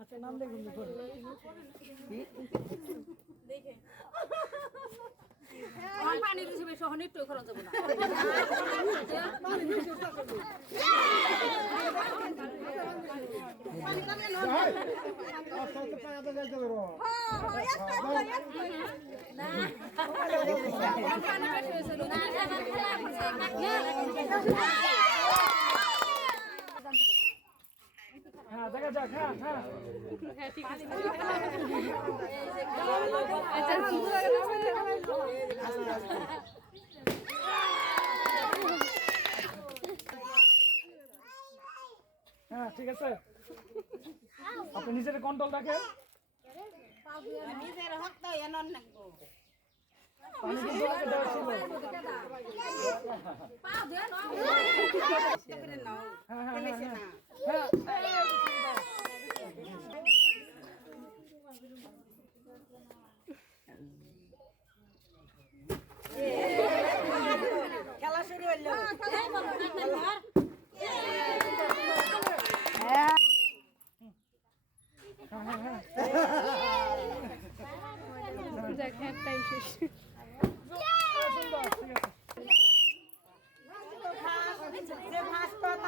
আচ্ছা নাম দেখুন দেখে পানি দিছে বেশি হনি একটু খরচ হবে না হ্যাঁ দেখা যাক হ্যাঁ হ্যাঁ ঠিক আছে হ্যাঁ ঠিক আছে আপনি নিজের কন্ট্রোল রাখেন নিজের হক তো এনন নাকবো পানি কিন্তু আগে দেওয়া ছিল হ্যাঁ হ্যাঁ হ্যাঁ খেলা শুরু হইলো দেখেন টাইম শেষ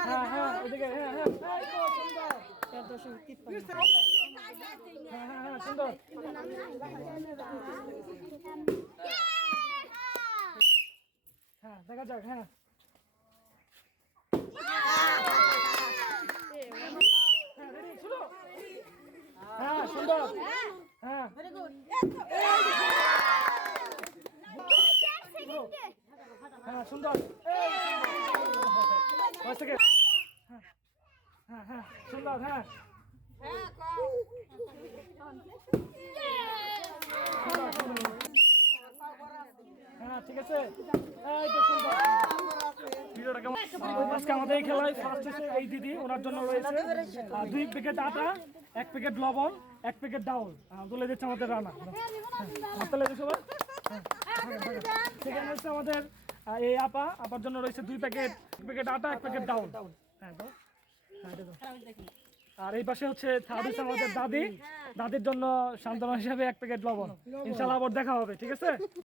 হ্যাঁ হ্যাঁ এদিকে হ্যাঁ হ্যাঁ সুন্দর হ্যাঁ দেখা যাক হ্যাঁ হ্যাঁ সুন্দর হ্যাঁ হ্যাঁ সুন্দর হ্যাঁ হ্যাঁ সুন্দর হ্যাঁ হ্যাঁ ঠিক আছে আজকে আমাদের এই খেলায় ফার্স্ট হচ্ছে এই দিদি ওনার জন্য রয়েছে 2 প্যাকেট আটা 1 প্যাকেট লবণ 1 প্যাকেট ডাউল তুলে দিচ্ছে আমাদের রানা তুলে দিচ্ছে সবাই সেখানে হচ্ছে আমাদের এই আপার জন্য রয়েছে 2 প্যাকেট 1 প্যাকেট আটা 1 প্যাকেট ডাউল হ্যাঁ দাও আর এই পাশে হচ্ছে থার্ড হচ্ছে আমাদের দাদির জন্য সান্ত্বনা হিসাবে 1 প্যাকেট লবণ ইনশাআল্লাহ আবার দেখা হবে ঠিক আছে।